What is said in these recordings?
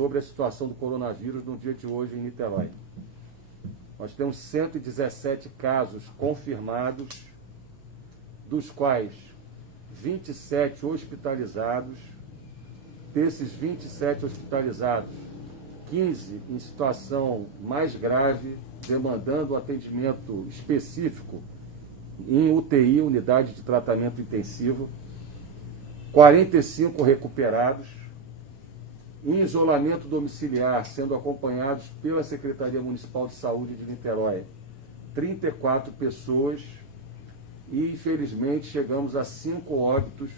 sobre a situação do coronavírus no dia de hoje em Niterói. Nós temos 117 casos confirmados, dos quais 27 hospitalizados. Desses 27 hospitalizados, 15 em situação mais grave, demandando um atendimento específico em UTI, unidade de tratamento intensivo, 45 recuperados, em isolamento domiciliar, sendo acompanhados pela Secretaria Municipal de Saúde de Niterói, 34 pessoas, e infelizmente chegamos a 5 óbitos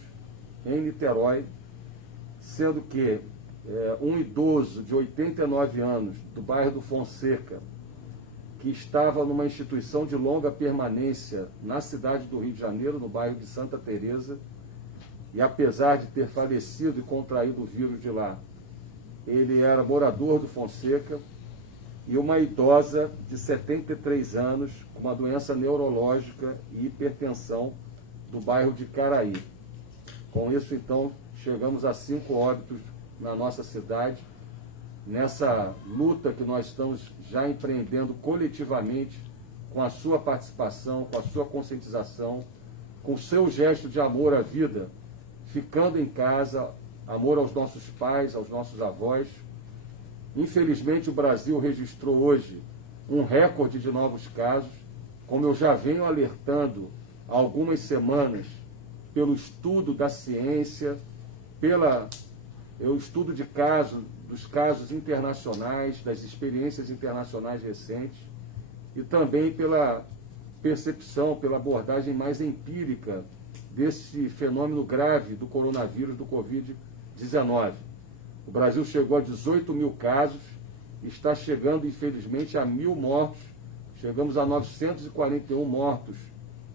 em Niterói, sendo que um idoso de 89 anos, do bairro do Fonseca, que estava numa instituição de longa permanência na cidade do Rio de Janeiro, no bairro de Santa Teresa, e apesar de ter falecido e contraído o vírus de lá, ele era morador do Fonseca, e uma idosa de 73 anos, com uma doença neurológica e hipertensão, do bairro de Caraí. Com isso, então, chegamos a 5 óbitos na nossa cidade, nessa luta que nós estamos já empreendendo coletivamente, com a sua participação, com a sua conscientização, com o seu gesto de amor à vida, ficando em casa, amor aos nossos pais, aos nossos avós. Infelizmente, o Brasil registrou hoje um recorde de novos casos, como eu já venho alertando há algumas semanas, pelo estudo da ciência, pelo estudo de dos casos internacionais, das experiências internacionais recentes, e também pela percepção, pela abordagem mais empírica desse fenômeno grave do coronavírus, do Covid-19. O Brasil chegou a 18 mil casos, está chegando, infelizmente, a 1.000 mortos. Chegamos a 941 mortos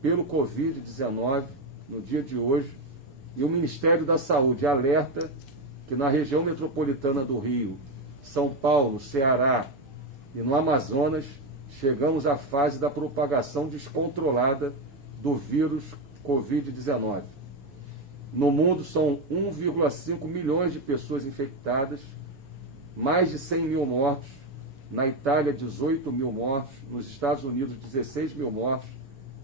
pelo Covid-19 no dia de hoje. E o Ministério da Saúde alerta que na região metropolitana do Rio, São Paulo, Ceará e no Amazonas, chegamos à fase da propagação descontrolada do vírus Covid-19. No mundo são 1,5 milhões de pessoas infectadas, mais de 100 mil mortos, na Itália 18 mil mortos, nos Estados Unidos 16 mil mortos,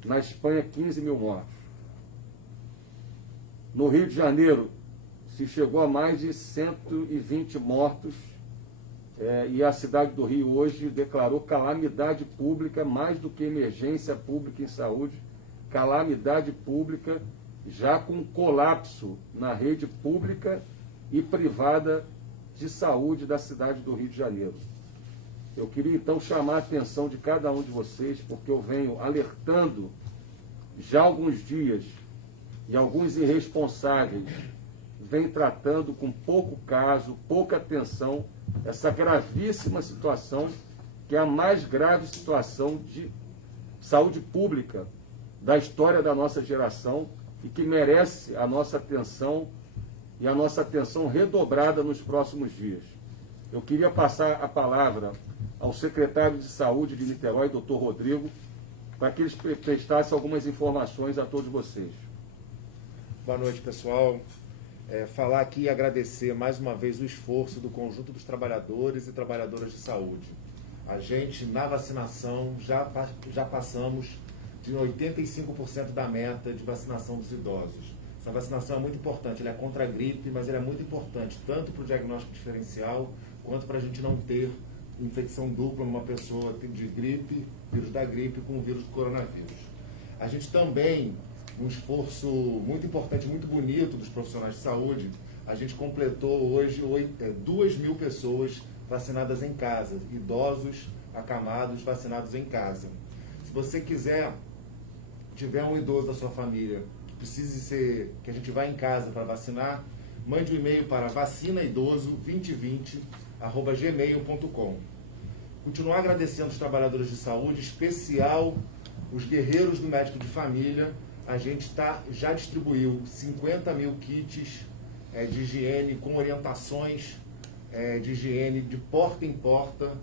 na Espanha 15 mil mortos. No Rio de Janeiro se chegou a mais de 120 mortos, e a cidade do Rio hoje declarou calamidade pública, mais do que emergência pública em saúde, calamidade pública, já com colapso na rede pública e privada de saúde da cidade do Rio de Janeiro. Eu queria então chamar a atenção de cada um de vocês, porque eu venho alertando já há alguns dias, e alguns irresponsáveis vêm tratando com pouco caso, pouca atenção, essa gravíssima situação, que é a mais grave situação de saúde pública da história da nossa geração, e que merece a nossa atenção e a nossa atenção redobrada nos próximos dias. Eu queria passar a palavra ao secretário de Saúde de Niterói, Dr. Rodrigo, para que eles prestassem algumas informações a todos vocês. Boa noite, pessoal. Falar aqui e agradecer mais uma vez o esforço do conjunto dos trabalhadores e trabalhadoras de saúde. A gente, na vacinação, já passamos de 85% da meta de vacinação dos idosos. Essa vacinação é muito importante, ela é contra a gripe, mas ela é muito importante, tanto para o diagnóstico diferencial, quanto para a gente não ter infecção dupla numa pessoa de gripe, vírus da gripe, com o vírus do coronavírus. A gente também, um esforço muito importante, muito bonito dos profissionais de saúde, a gente completou hoje 2.000 pessoas vacinadas em casa, idosos acamados vacinados em casa. Se você tiver um idoso da sua família que a gente vá em casa para vacinar, mande um e-mail para vacinaidoso2020@gmail.com. Continuar agradecendo os trabalhadores de saúde, em especial os guerreiros do médico de família. A gente já distribuiu 50 mil kits de higiene com orientações de higiene de porta em porta,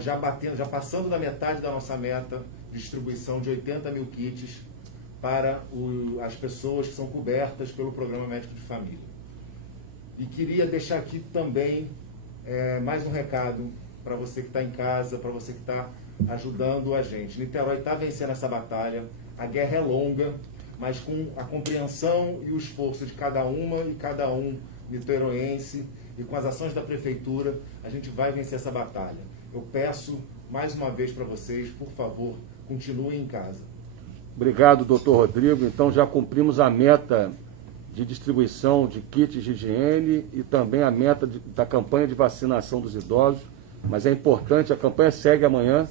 já passando da metade da nossa meta de distribuição de 80 mil kits para as pessoas que são cobertas pelo Programa Médico de Família. E queria deixar aqui também Mais um recado para você que está em casa, para você que está ajudando a gente. Niterói está vencendo essa batalha, a guerra é longa, mas com a compreensão e o esforço de cada uma e cada um niteroense e com as ações da Prefeitura, a gente vai vencer essa batalha. Eu peço mais uma vez para vocês, por favor, continuem em casa. Obrigado, doutor Rodrigo. Então já cumprimos a meta de distribuição de kits de higiene e também a meta da campanha de vacinação dos idosos. Mas é importante, a campanha segue amanhã.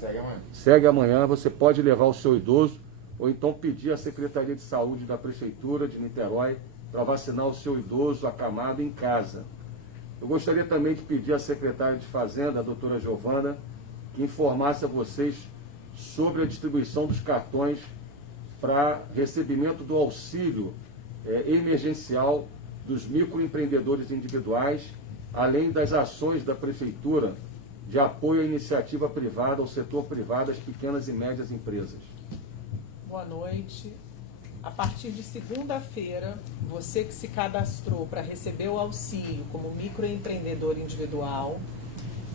Segue amanhã. Você pode levar o seu idoso ou então pedir à Secretaria de Saúde da Prefeitura de Niterói para vacinar o seu idoso acamado em casa. Eu gostaria também de pedir à secretária de Fazenda, a doutora Giovana, que informasse a vocês sobre a distribuição dos cartões para recebimento do auxílio emergencial dos microempreendedores individuais, além das ações da Prefeitura de apoio à iniciativa privada, ao setor privado, às pequenas e médias empresas. Boa noite. A partir de segunda-feira, você que se cadastrou para receber o auxílio como microempreendedor individual,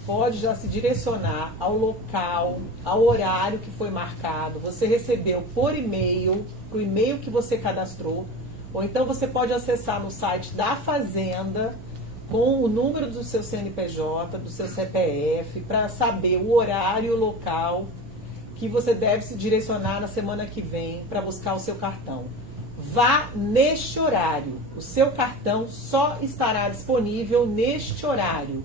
pode já se direcionar ao local, ao horário que foi marcado. Você recebeu por e-mail, para o e-mail que você cadastrou, ou então você pode acessar no site da Fazenda com o número do seu CNPJ, do seu CPF, para saber o horário e o local que você deve se direcionar na semana que vem para buscar o seu cartão. Vá neste horário. O seu cartão só estará disponível neste horário.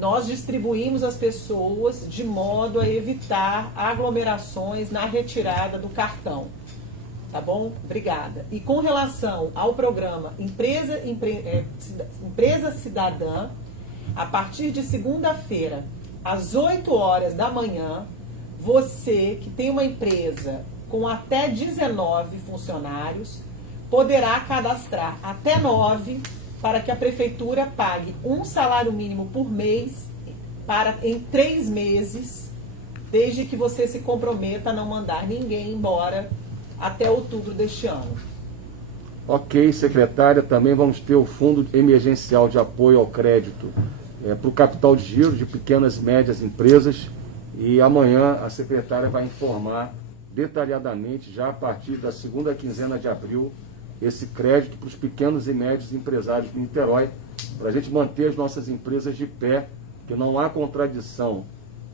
Nós distribuímos as pessoas de modo a evitar aglomerações na retirada do cartão. Tá bom? Obrigada. E com relação ao programa Empresa Cidadã, a partir de segunda-feira, às 8 horas da manhã, você que tem uma empresa com até 19 funcionários, poderá cadastrar até 9 para que a Prefeitura pague um salário mínimo por mês em 3 meses, desde que você se comprometa a não mandar ninguém embora até outubro deste ano. Ok, secretária, também vamos ter o Fundo Emergencial de Apoio ao Crédito para o capital de giro de pequenas e médias empresas, e amanhã a secretária vai informar detalhadamente, já a partir da segunda quinzena de abril, esse crédito para os pequenos e médios empresários de Niterói, para a gente manter as nossas empresas de pé, que não há contradição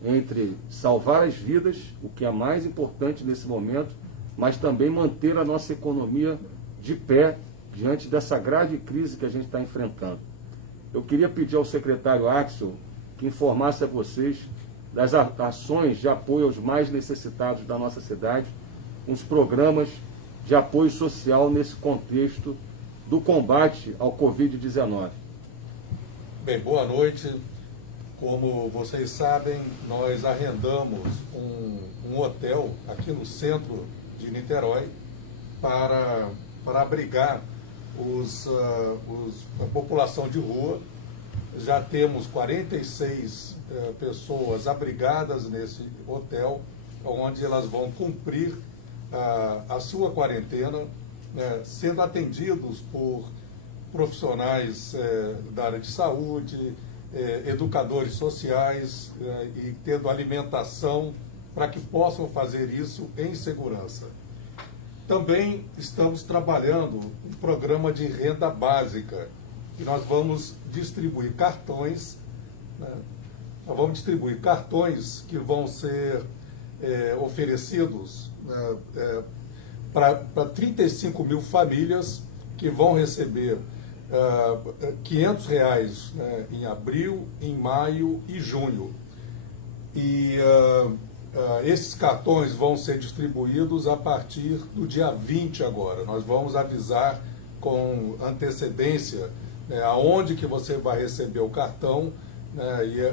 entre salvar as vidas, o que é mais importante nesse momento, mas também manter a nossa economia de pé diante dessa grave crise que a gente está enfrentando. Eu queria pedir ao secretário Axel que informasse a vocês das ações de apoio aos mais necessitados da nossa cidade, uns programas de apoio social nesse contexto do combate ao Covid-19. Bem, boa noite. Como vocês sabem, nós arrendamos um hotel aqui no centro de Niterói para abrigar a população de rua. Já temos 46 pessoas abrigadas nesse hotel, onde elas vão cumprir a sua quarentena, sendo atendidos por profissionais da área de saúde, educadores sociais e tendo alimentação para que possam fazer isso em segurança. Também estamos trabalhando um programa de renda básica, e nós vamos distribuir cartões, nós vamos distribuir cartões que vão ser oferecidos para 35 mil famílias que vão receber R$500 em abril, em maio e junho. E esses cartões vão ser distribuídos a partir do dia 20 agora. Nós vamos avisar com antecedência aonde que você vai receber o cartão,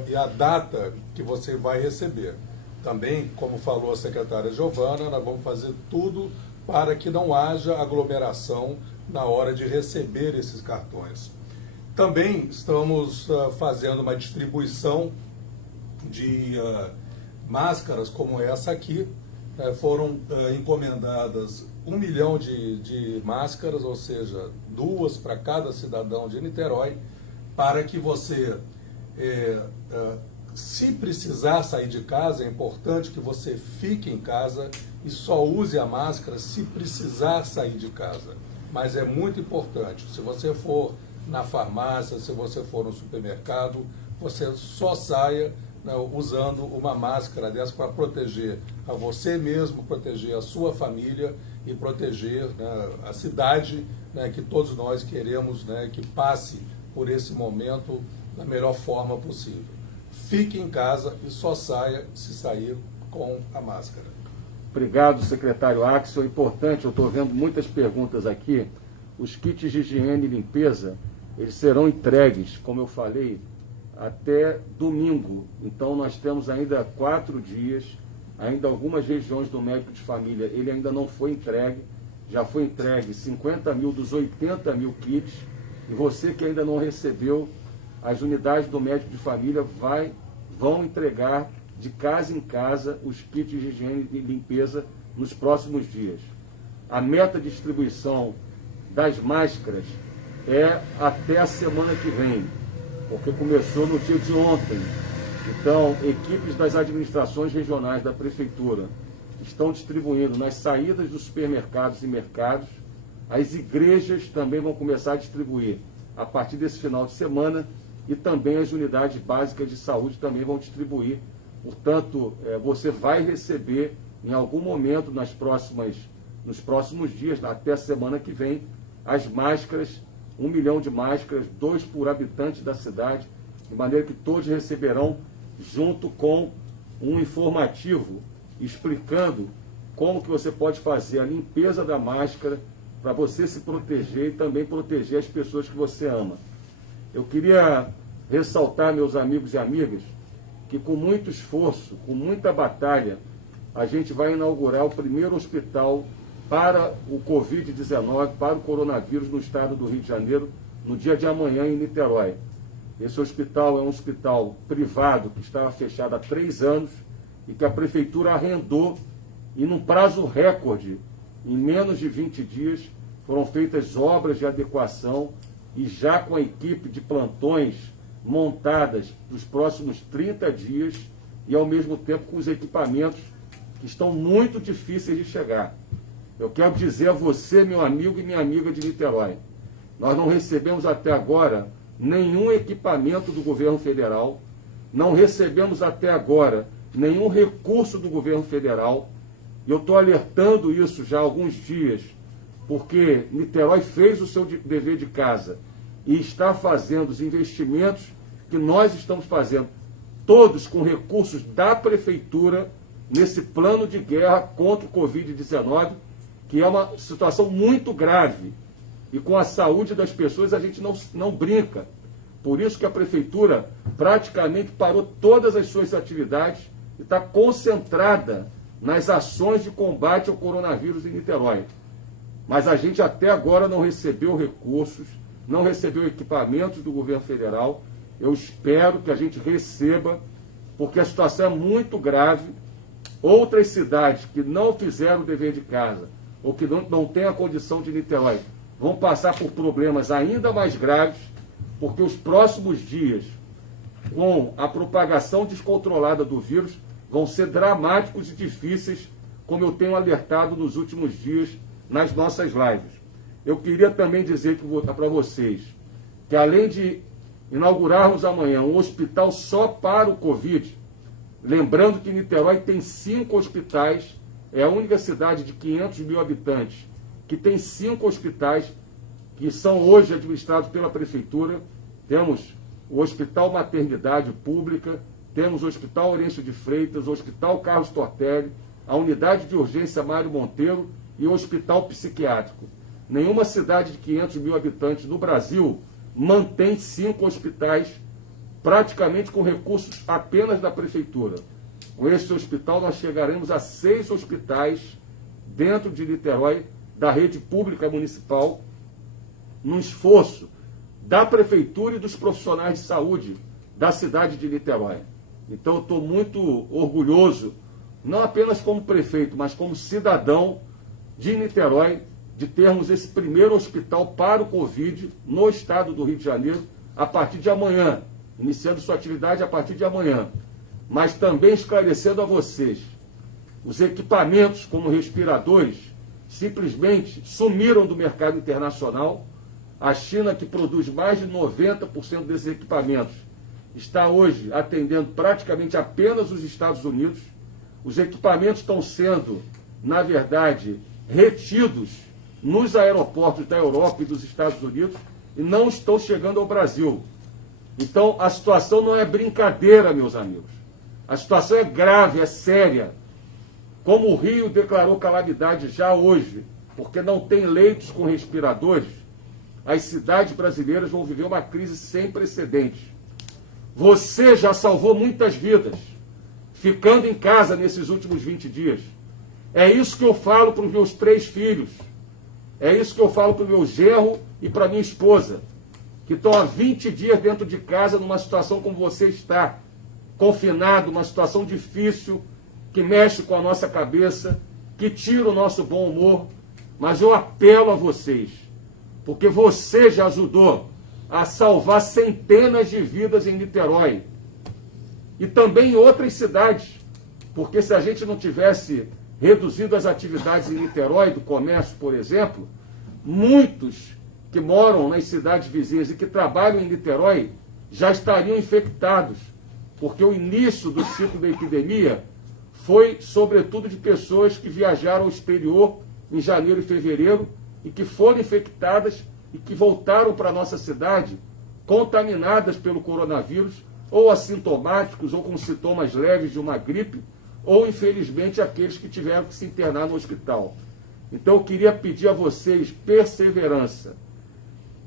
e a data que você vai receber. Também, como falou a secretária Giovana, nós vamos fazer tudo para que não haja aglomeração na hora de receber esses cartões. Também estamos fazendo uma distribuição de máscaras como essa aqui. Foram encomendadas 1 milhão de máscaras, ou seja, 2 para cada cidadão de Niterói, para que você se precisar sair de casa, é importante que você fique em casa e só use a máscara se precisar sair de casa. Mas é muito importante, se você for na farmácia, se você for no supermercado, você só saia, né, usando uma máscara dessa para proteger a você mesmo, proteger a sua família e proteger, né, a cidade, né, que todos nós queremos, né, que passe por esse momento da melhor forma possível. Fique em casa e só saia se sair com a máscara. Obrigado, secretário Axel. Importante, eu estou vendo muitas perguntas aqui. Os kits de higiene e limpeza, eles serão entregues, como eu falei, até domingo. Então, nós temos ainda 4 dias, ainda algumas regiões do médico de família, ele ainda não foi entregue. Já foi entregue 50 mil dos 80 mil kits. E você que ainda não recebeu, as unidades do médico de família vão entregar de casa em casa os kits de higiene e limpeza nos próximos dias. A meta de distribuição das máscaras é até a semana que vem, porque começou no dia de ontem. Então, equipes das administrações regionais da Prefeitura estão distribuindo nas saídas dos supermercados e mercados. As igrejas também vão começar a distribuir a partir desse final de semana e também as unidades básicas de saúde também vão distribuir. Portanto, você vai receber em algum momento nos próximos dias, até a semana que vem, as máscaras, 1 milhão de máscaras, 2 por habitante da cidade, de maneira que todos receberão, junto com um informativo explicando como que você pode fazer a limpeza da máscara para você se proteger e também proteger as pessoas que você ama. Eu queria ressaltar, meus amigos e amigas, que com muito esforço, com muita batalha, a gente vai inaugurar o primeiro hospital para o Covid-19, para o coronavírus no estado do Rio de Janeiro, no dia de amanhã em Niterói. Esse hospital é um hospital privado que estava fechado há 3 anos e que a Prefeitura arrendou e num prazo recorde, em menos de 20 dias, foram feitas obras de adequação e já com a equipe de plantões montadas nos próximos 30 dias e ao mesmo tempo com os equipamentos que estão muito difíceis de chegar. Eu quero dizer a você, meu amigo e minha amiga de Niterói, nós não recebemos até agora nenhum equipamento do governo federal, não recebemos até agora nenhum recurso do governo federal. Eu estou alertando isso já há alguns dias, porque Niterói fez o seu dever de casa e está fazendo os investimentos que nós estamos fazendo, todos com recursos da Prefeitura, nesse plano de guerra contra o Covid-19, que é uma situação muito grave. E com a saúde das pessoas a gente não brinca. Por isso que a Prefeitura praticamente parou todas as suas atividades e está concentrada nas ações de combate ao coronavírus em Niterói. Mas a gente até agora não recebeu recursos, não recebeu equipamentos do governo federal. Eu espero que a gente receba, porque a situação é muito grave. Outras cidades que não fizeram o dever de casa, ou que não têm a condição de Niterói, vão passar por problemas ainda mais graves, porque os próximos dias, com a propagação descontrolada do vírus, vão ser dramáticos e difíceis, como eu tenho alertado nos últimos dias nas nossas lives. Eu queria também dizer para vocês que, além de inaugurarmos amanhã um hospital só para o Covid, lembrando que Niterói tem 5 hospitais, é a única cidade de 500 mil habitantes que tem 5 hospitais que são hoje administrados pela Prefeitura. Temos o Hospital Maternidade Pública, temos o Hospital Orense de Freitas, o Hospital Carlos Tortelli, a Unidade de Urgência Mário Monteiro e o Hospital Psiquiátrico. Nenhuma cidade de 500 mil habitantes no Brasil mantém 5 hospitais, praticamente com recursos apenas da Prefeitura. Com esse hospital nós chegaremos a 6 hospitais dentro de Niterói, da rede pública municipal, num esforço da Prefeitura e dos profissionais de saúde da cidade de Niterói. Então eu estou muito orgulhoso, não apenas como prefeito, mas como cidadão de Niterói, de termos esse primeiro hospital para o Covid no estado do Rio de Janeiro, a partir de amanhã, iniciando sua atividade a partir de amanhã, mas também esclarecendo a vocês, os equipamentos como respiradores simplesmente sumiram do mercado internacional. A China, que produz mais de 90% desses equipamentos, está hoje atendendo praticamente apenas os Estados Unidos. Os equipamentos estão sendo, na verdade, retidos nos aeroportos da Europa e dos Estados Unidos e não estão chegando ao Brasil. Então, a situação não é brincadeira, meus amigos. A situação é grave, é séria. Como o Rio declarou calamidade já hoje, porque não tem leitos com respiradores, as cidades brasileiras vão viver uma crise sem precedentes. Você já salvou muitas vidas, ficando em casa nesses últimos 20 dias. É isso que eu falo para os meus 3 filhos. É isso que eu falo para o meu genro e para a minha esposa, que estão há 20 dias dentro de casa numa situação como você está, confinado, uma situação difícil, que mexe com a nossa cabeça, que tira o nosso bom humor. Mas eu apelo a vocês, porque você já ajudou a salvar centenas de vidas em Niterói e também em outras cidades, porque se a gente não tivesse reduzido as atividades em Niterói, do comércio, por exemplo, muitos que moram nas cidades vizinhas e que trabalham em Niterói já estariam infectados, porque o início do ciclo da epidemia foi, sobretudo, de pessoas que viajaram ao exterior em janeiro e fevereiro e que foram infectadas e que voltaram para a nossa cidade contaminadas pelo coronavírus, ou assintomáticos, ou com sintomas leves de uma gripe, ou, infelizmente, aqueles que tiveram que se internar no hospital. Então, eu queria pedir a vocês perseverança.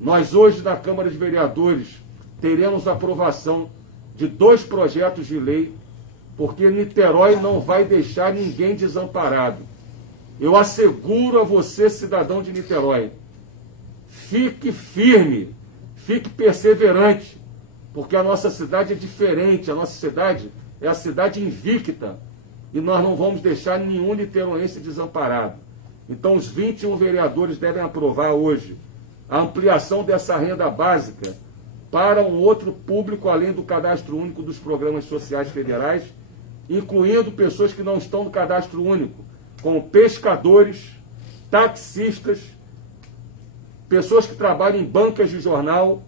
Nós, hoje, na Câmara de Vereadores, teremos a aprovação de 2 projetos de lei, porque Niterói não vai deixar ninguém desamparado. Eu asseguro a você, cidadão de Niterói, fique firme, fique perseverante, porque a nossa cidade é diferente, a nossa cidade é a cidade invicta, e nós não vamos deixar nenhum niteroense desamparado. Então, os 21 vereadores devem aprovar hoje a ampliação dessa renda básica para um outro público, além do cadastro único dos programas sociais federais, incluindo pessoas que não estão no cadastro único, como pescadores, taxistas, pessoas que trabalham em bancas de jornal,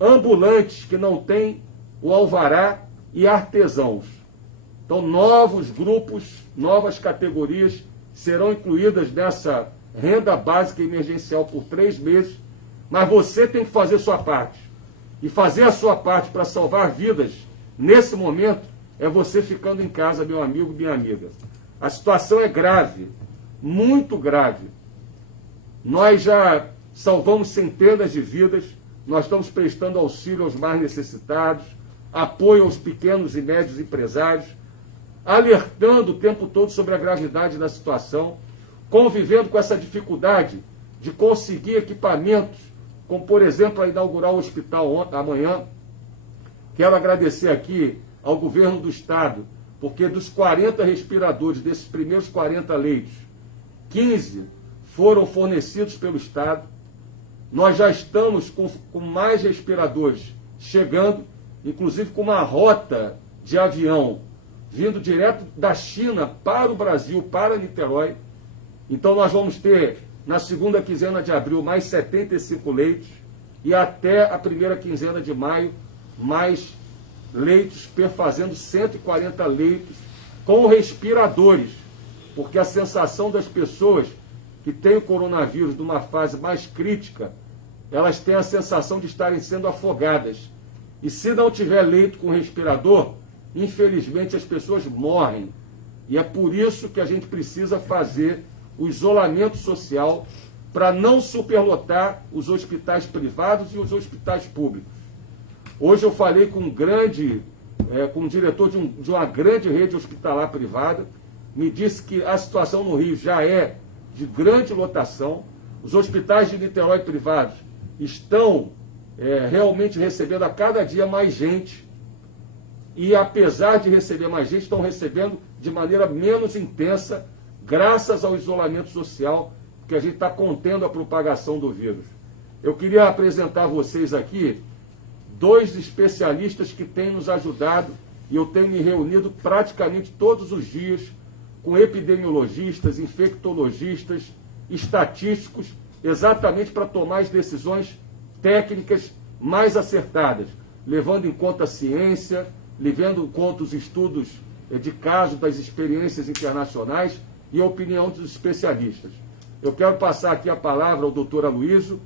ambulantes que não têm o alvará e artesãos. Então, novos grupos, novas categorias serão incluídas nessa renda básica emergencial por 3 meses, mas você tem que fazer sua parte. E fazer a sua parte para salvar vidas nesse momento é você ficando em casa, meu amigo, minha amiga. A situação é grave, muito grave. Nós já salvamos centenas de vidas, nós estamos prestando auxílio aos mais necessitados, apoio aos pequenos e médios empresários, alertando o tempo todo sobre a gravidade da situação, convivendo com essa dificuldade de conseguir equipamentos, como, por exemplo, a inaugurar o hospital amanhã. Quero agradecer aqui ao governo do Estado, porque dos 40 respiradores, desses primeiros 40 leitos, 15 foram fornecidos pelo Estado. Nós já estamos com mais respiradores chegando, inclusive com uma rota de avião vindo direto da China para o Brasil, para Niterói. Então nós vamos ter, na segunda quinzena de abril, mais 75 leitos, e até a primeira quinzena de maio, mais leitos, perfazendo 140 leitos com respiradores, porque a sensação das pessoas que têm o coronavírus numa fase mais crítica, elas têm a sensação de estarem sendo afogadas. E se não tiver leito com respirador, infelizmente as pessoas morrem. E é por isso que a gente precisa fazer o isolamento social para não superlotar os hospitais privados e os hospitais públicos. Hoje eu falei com com um diretor de uma grande rede hospitalar privada, me disse que a situação no Rio já é de grande lotação, os hospitais de Niterói privados estão realmente recebendo a cada dia mais gente, e apesar de receber mais gente, estão recebendo de maneira menos intensa, graças ao isolamento social, que a gente está contendo a propagação do vírus. Eu queria apresentar a vocês aqui 2 especialistas que têm nos ajudado, e eu tenho me reunido praticamente todos os dias com epidemiologistas, infectologistas, estatísticos, exatamente para tomar as decisões técnicas mais acertadas, levando em conta a ciência, levando em conta os estudos de caso das experiências internacionais e a opinião dos especialistas. Eu quero passar aqui a palavra ao doutor Aloysio,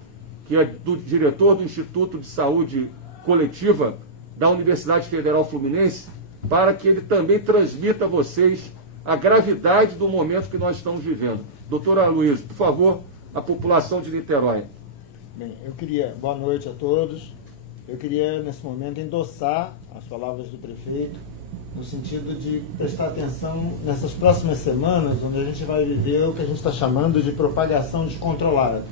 que é diretor do Instituto de Saúde Coletiva da Universidade Federal Fluminense, para que ele também transmita a vocês a gravidade do momento que nós estamos vivendo. Doutor Aloysio, por favor, a população de Niterói. Bem, boa noite a todos. Eu queria, nesse momento, endossar as palavras do prefeito, no sentido de prestar atenção nessas próximas semanas, onde a gente vai viver o que a gente está chamando de propagação descontrolada.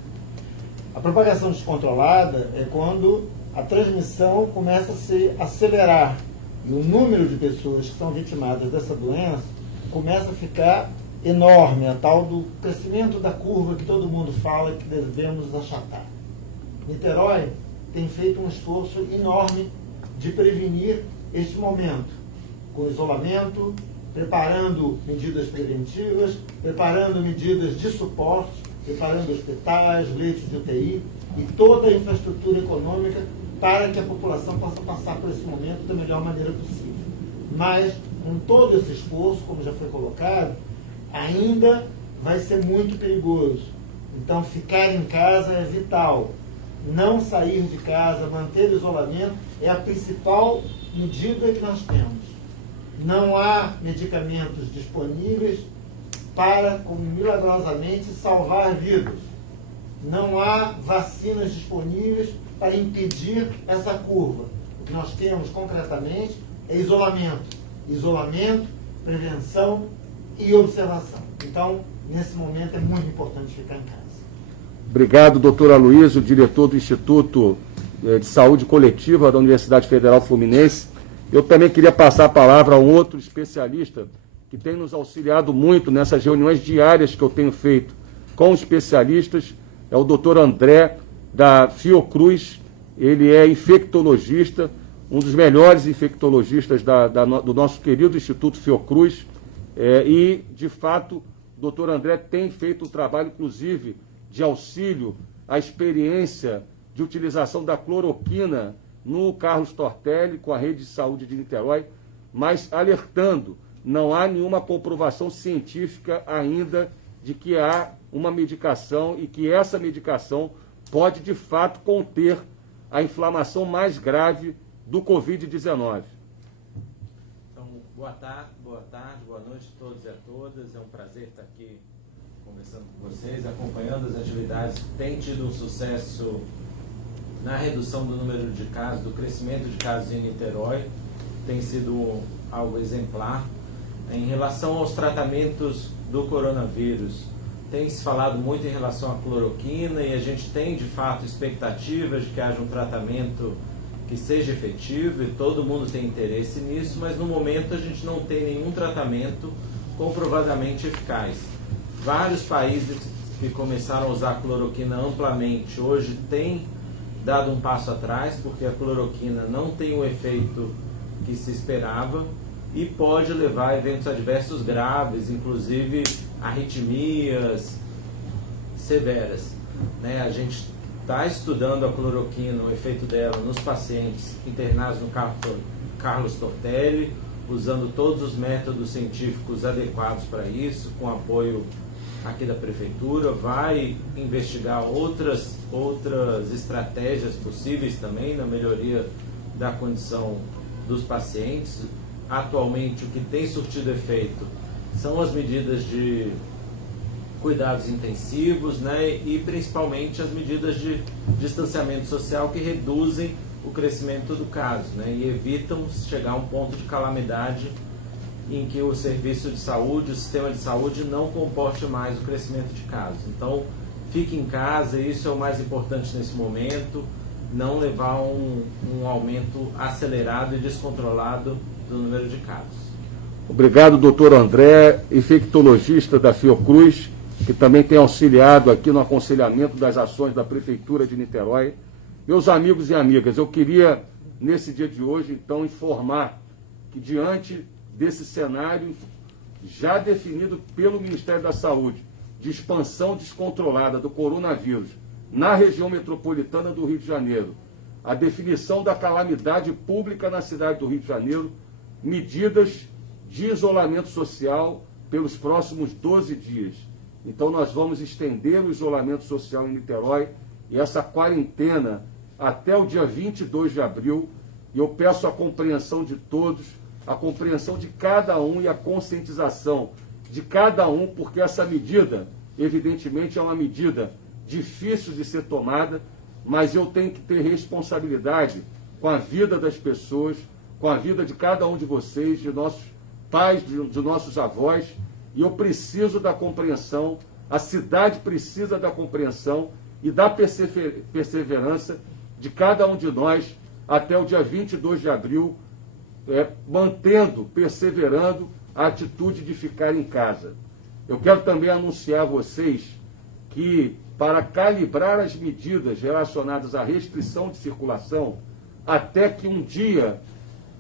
A propagação descontrolada é quando a transmissão começa a se acelerar e o número de pessoas que são vitimadas dessa doença começa a ficar enorme, a tal do crescimento da curva que todo mundo fala que devemos achatar. Niterói tem feito um esforço enorme de prevenir este momento, com isolamento, preparando medidas preventivas, preparando medidas de suporte, preparando hospitais, leitos de UTI e toda a infraestrutura econômica para que a população possa passar por esse momento da melhor maneira possível. Mas, com todo esse esforço, como já foi colocado, ainda vai ser muito perigoso. Então, ficar em casa é vital. Não sair de casa, manter o isolamento é a principal medida que nós temos. Não há medicamentos disponíveis para, como milagrosamente, salvar vidas. Não há vacinas disponíveis para impedir essa curva. O que nós temos concretamente é isolamento. Isolamento, prevenção e observação. Então, nesse momento é muito importante ficar em casa. Obrigado, doutor Aloysio, diretor do Instituto de Saúde Coletiva da Universidade Federal Fluminense. Eu também queria passar a palavra a um outro especialista que tem nos auxiliado muito nessas reuniões diárias que eu tenho feito com especialistas, é o doutor André, da Fiocruz. Ele é infectologista, um dos melhores infectologistas do nosso querido Instituto Fiocruz, e, de fato, o doutor André tem feito um trabalho, inclusive, de auxílio à experiência de utilização da cloroquina no Carlos Tortelli, com a rede de saúde de Niterói, mas alertando, não há nenhuma comprovação científica ainda de que há uma medicação e que essa medicação pode, de fato, conter a inflamação mais grave do Covid-19. Então, boa tarde, boa noite a todos e a todas. É um prazer estar aqui conversando com vocês, acompanhando as atividades que têm tido um sucesso na redução do número de casos, do crescimento de casos em Niterói. Tem sido algo exemplar. Em relação aos tratamentos do coronavírus, tem se falado muito em relação à cloroquina e a gente tem, de fato, expectativas de que haja um tratamento que seja efetivo e todo mundo tem interesse nisso, mas no momento a gente não tem nenhum tratamento comprovadamente eficaz. Vários países que começaram a usar a cloroquina amplamente hoje têm dado um passo atrás, porque a cloroquina não tem o efeito que se esperava e pode levar a eventos adversos graves, inclusive arritmias severas. A gente está estudando a cloroquina, o efeito dela nos pacientes internados no Carlos Tortelli, usando todos os métodos científicos adequados para isso, com apoio aqui da Prefeitura. Vai investigar outras estratégias possíveis também na melhoria da condição dos pacientes. Atualmente, o que tem surtido efeito são as medidas de cuidados intensivos, e principalmente as medidas de distanciamento social que reduzem o crescimento do caso, e evitam chegar a um ponto de calamidade em que o serviço de saúde, o sistema de saúde não comporte mais o crescimento de casos. Então, fique em casa, isso é o mais importante nesse momento, não levar um aumento acelerado e descontrolado do número de casos. Obrigado, doutor André, infectologista da Fiocruz, que também tem auxiliado aqui no aconselhamento das ações da Prefeitura de Niterói. Meus amigos e amigas, eu queria nesse dia de hoje, então, informar que diante desse cenário já definido pelo Ministério da Saúde, de expansão descontrolada do coronavírus na região metropolitana do Rio de Janeiro, a definição da calamidade pública na cidade do Rio de Janeiro, medidas de isolamento social pelos próximos 12 dias. Então nós vamos estender o isolamento social em Niterói e essa quarentena até o dia 22 de abril, e eu peço a compreensão de todos, a compreensão de cada um e a conscientização de cada um, porque essa medida, evidentemente, é uma medida difícil de ser tomada, mas eu tenho que ter responsabilidade com a vida das pessoas, com a vida de cada um de vocês, de nossos pais, de nossos avós, e eu preciso da compreensão, a cidade precisa da compreensão e da perseverança de cada um de nós até o dia 22 de abril, mantendo, perseverando a atitude de ficar em casa. Eu quero também anunciar a vocês que, para calibrar as medidas relacionadas à restrição de circulação, até que um dia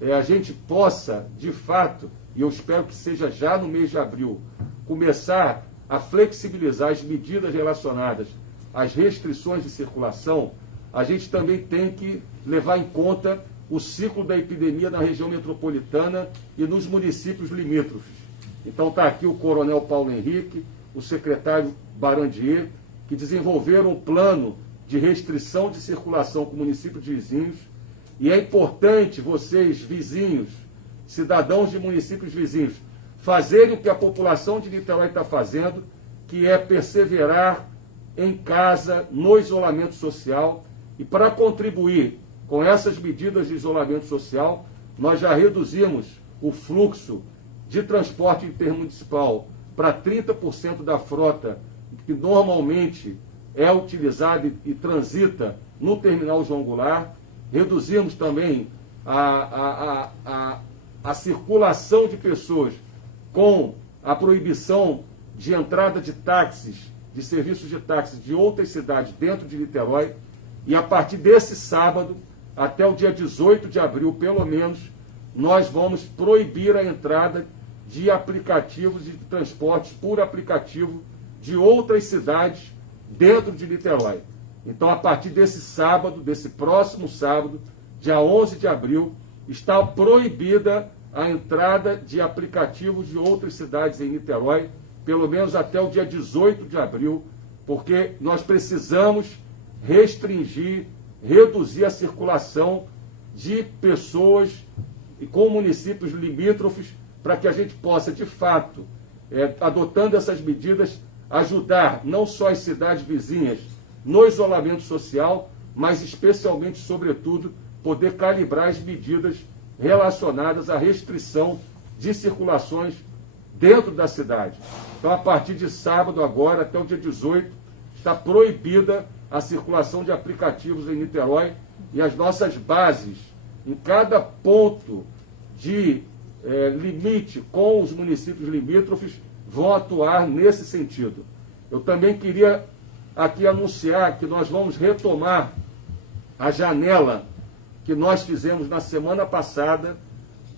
a gente possa, de fato, e eu espero que seja já no mês de abril, começar a flexibilizar as medidas relacionadas às restrições de circulação, a gente também tem que levar em conta o ciclo da epidemia na região metropolitana e nos municípios limítrofes. Então está aqui o coronel Paulo Henrique, o secretário Barandier, que desenvolveram um plano de restrição de circulação com municípios vizinhos, e é importante vocês, vizinhos, cidadãos de municípios vizinhos, fazerem o que a população de Niterói está fazendo, que é perseverar em casa, no isolamento social, e para contribuir com essas medidas de isolamento social, nós já reduzimos o fluxo de transporte intermunicipal para 30% da frota que normalmente é utilizada e transita no terminal João Goulart. Reduzimos também a circulação de pessoas com a proibição de entrada de táxis, de serviços de táxis de outras cidades dentro de Niterói. E a partir desse sábado, até o dia 18 de abril, pelo menos, nós vamos proibir a entrada de aplicativos de transportes por aplicativo de outras cidades dentro de Niterói. Então, a partir desse sábado, desse próximo sábado, dia 11 de abril, está proibida a entrada de aplicativos de outras cidades em Niterói, pelo menos até o dia 18 de abril, porque nós precisamos restringir, reduzir a circulação de pessoas com municípios limítrofes, para que a gente possa, de fato, adotando essas medidas, ajudar não só as cidades vizinhas no isolamento social, mas especialmente, sobretudo, poder calibrar as medidas relacionadas à restrição de circulações dentro da cidade. Então, a partir de sábado agora, até o dia 18, está proibida a circulação de aplicativos em Niterói, e as nossas bases, em cada ponto de limite com os municípios limítrofes, vão atuar nesse sentido. Eu também queria aqui anunciar que nós vamos retomar a janela que nós fizemos na semana passada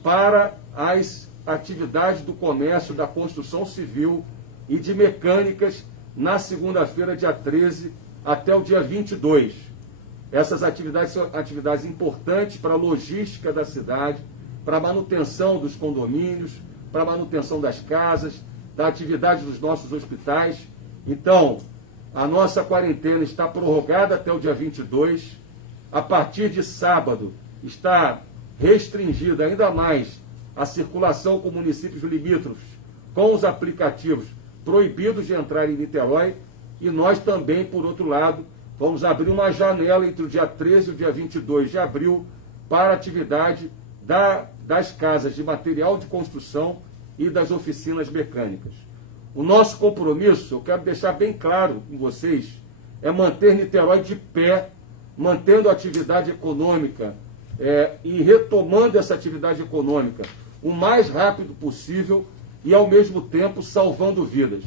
para as atividades do comércio, da construção civil e de mecânicas na segunda-feira, dia 13, até o dia 22. Essas atividades são atividades importantes para a logística da cidade, para a manutenção dos condomínios, para a manutenção das casas, da atividade dos nossos hospitais. Então, a nossa quarentena está prorrogada até o dia 22. A partir de sábado, está restringida ainda mais a circulação com municípios limítrofes, com os aplicativos proibidos de entrar em Niterói. E nós também, por outro lado, vamos abrir uma janela entre o dia 13 e o dia 22 de abril para a atividade das casas de material de construção e das oficinas mecânicas. O nosso compromisso, eu quero deixar bem claro com vocês, é manter Niterói de pé, mantendo a atividade econômica e retomando essa atividade econômica o mais rápido possível e, ao mesmo tempo, salvando vidas.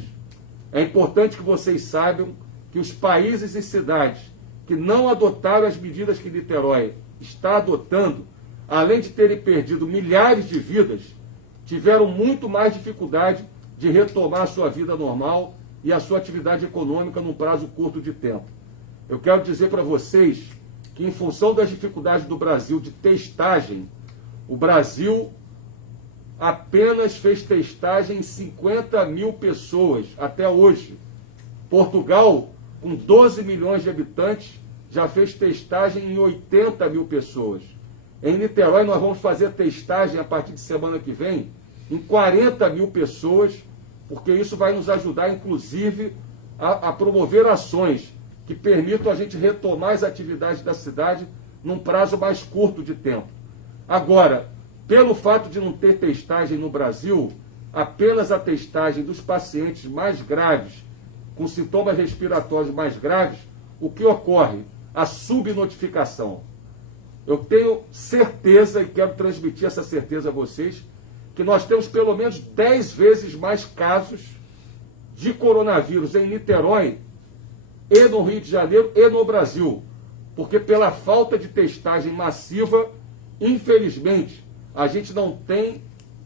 É importante que vocês saibam que os países e cidades que não adotaram as medidas que Niterói está adotando, além de terem perdido milhares de vidas, tiveram muito mais dificuldade de retomar a sua vida normal e a sua atividade econômica num prazo curto de tempo. Eu quero dizer para vocês que, em função das dificuldades do Brasil de testagem, o Brasil apenas fez testagem em 50 mil pessoas até hoje. Portugal, com 12 milhões de habitantes, já fez testagem em 80 mil pessoas. Em Niterói, nós vamos fazer testagem a partir de semana que vem em 40 mil pessoas, porque isso vai nos ajudar, inclusive, a promover ações que permitam a gente retomar as atividades da cidade num prazo mais curto de tempo. Agora, pelo fato de não ter testagem no Brasil, apenas a testagem dos pacientes mais graves, com sintomas respiratórios mais graves, o que ocorre? A subnotificação. Eu tenho certeza, e quero transmitir essa certeza a vocês, que nós temos pelo menos 10 vezes mais casos de coronavírus em Niterói, e no Rio de Janeiro, e no Brasil. Porque pela falta de testagem massiva, infelizmente, a gente não tem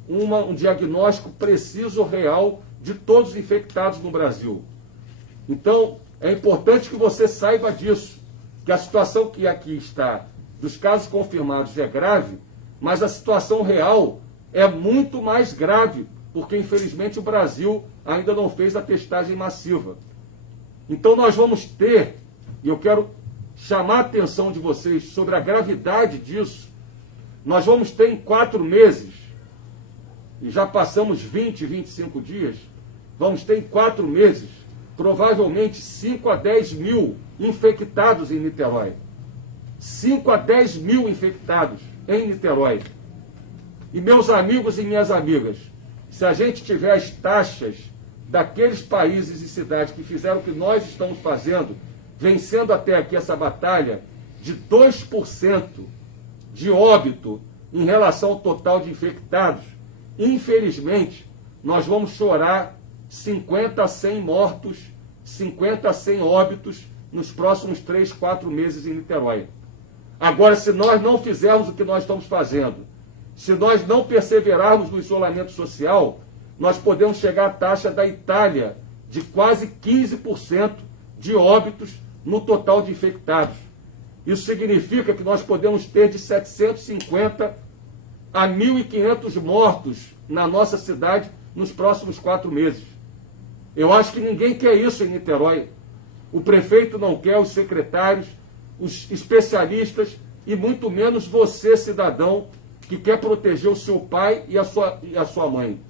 um diagnóstico preciso, real, de todos os infectados no Brasil. Então, é importante que você saiba disso, que a situação que aqui está dos casos confirmados é grave, mas a situação real é muito mais grave, porque infelizmente o Brasil ainda não fez a testagem massiva. Então nós vamos ter, e eu quero chamar a atenção de vocês sobre a gravidade disso, nós vamos ter em 4 meses, e já passamos 20, 25 dias, vamos ter em 4 meses, provavelmente 5 a 10 mil infectados em Niterói. 5 a 10 mil infectados em Niterói. E meus amigos e minhas amigas, se a gente tiver as taxas daqueles países e cidades que fizeram o que nós estamos fazendo, vencendo até aqui essa batalha de 2% de óbito em relação ao total de infectados, infelizmente, nós vamos chorar 50 a 100 mortos, 50 a 100 óbitos nos próximos 3, 4 meses em Niterói. Agora, se nós não fizermos o que nós estamos fazendo, se nós não perseverarmos no isolamento social, nós podemos chegar à taxa da Itália de quase 15% de óbitos no total de infectados. Isso significa que nós podemos ter de 750 a 1.500 mortos na nossa cidade nos próximos 4 meses. Eu acho que ninguém quer isso em Niterói. O prefeito não quer, os secretários, os especialistas e muito menos você, cidadão, que quer proteger o seu pai e a sua mãe.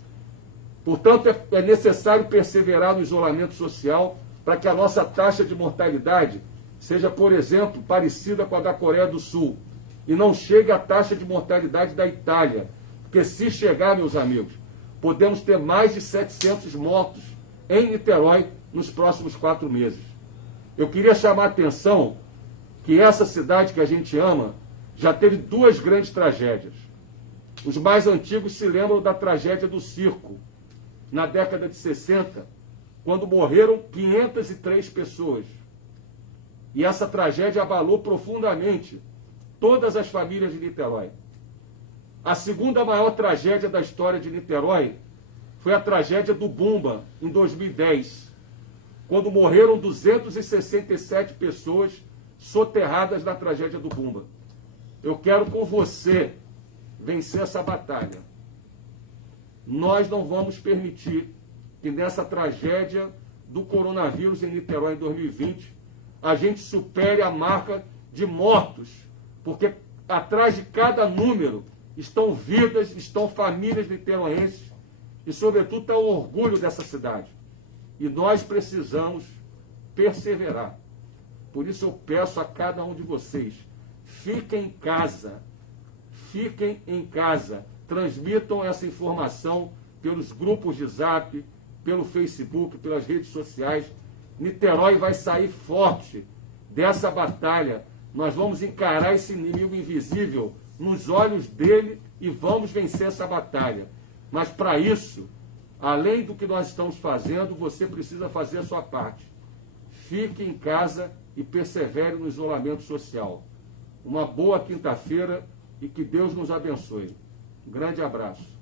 Portanto, é necessário perseverar no isolamento social para que a nossa taxa de mortalidade seja, por exemplo, parecida com a da Coreia do Sul e não chegue à taxa de mortalidade da Itália. Porque se chegar, meus amigos, podemos ter mais de 700 mortos em Niterói nos próximos 4 meses. Eu queria chamar a atenção que essa cidade que a gente ama já teve 2 grandes tragédias. Os mais antigos se lembram da tragédia do circo, na década de 60, quando morreram 503 pessoas. E essa tragédia abalou profundamente todas as famílias de Niterói. A segunda maior tragédia da história de Niterói foi a tragédia do Bumba, em 2010, quando morreram 267 pessoas soterradas na tragédia do Bumba. Eu quero com você vencer essa batalha. Nós não vamos permitir que nessa tragédia do coronavírus em Niterói em 2020, a gente supere a marca de mortos, porque atrás de cada número estão vidas, estão famílias niteroenses e, sobretudo, está o orgulho dessa cidade. E nós precisamos perseverar. Por isso eu peço a cada um de vocês, fiquem em casa, transmitam essa informação pelos grupos de Zap, pelo Facebook, pelas redes sociais. Niterói vai sair forte dessa batalha. Nós vamos encarar esse inimigo invisível nos olhos dele e vamos vencer essa batalha. Mas para isso, além do que nós estamos fazendo, você precisa fazer a sua parte. Fique em casa e persevere no isolamento social. Uma boa quinta-feira e que Deus nos abençoe. Um grande abraço.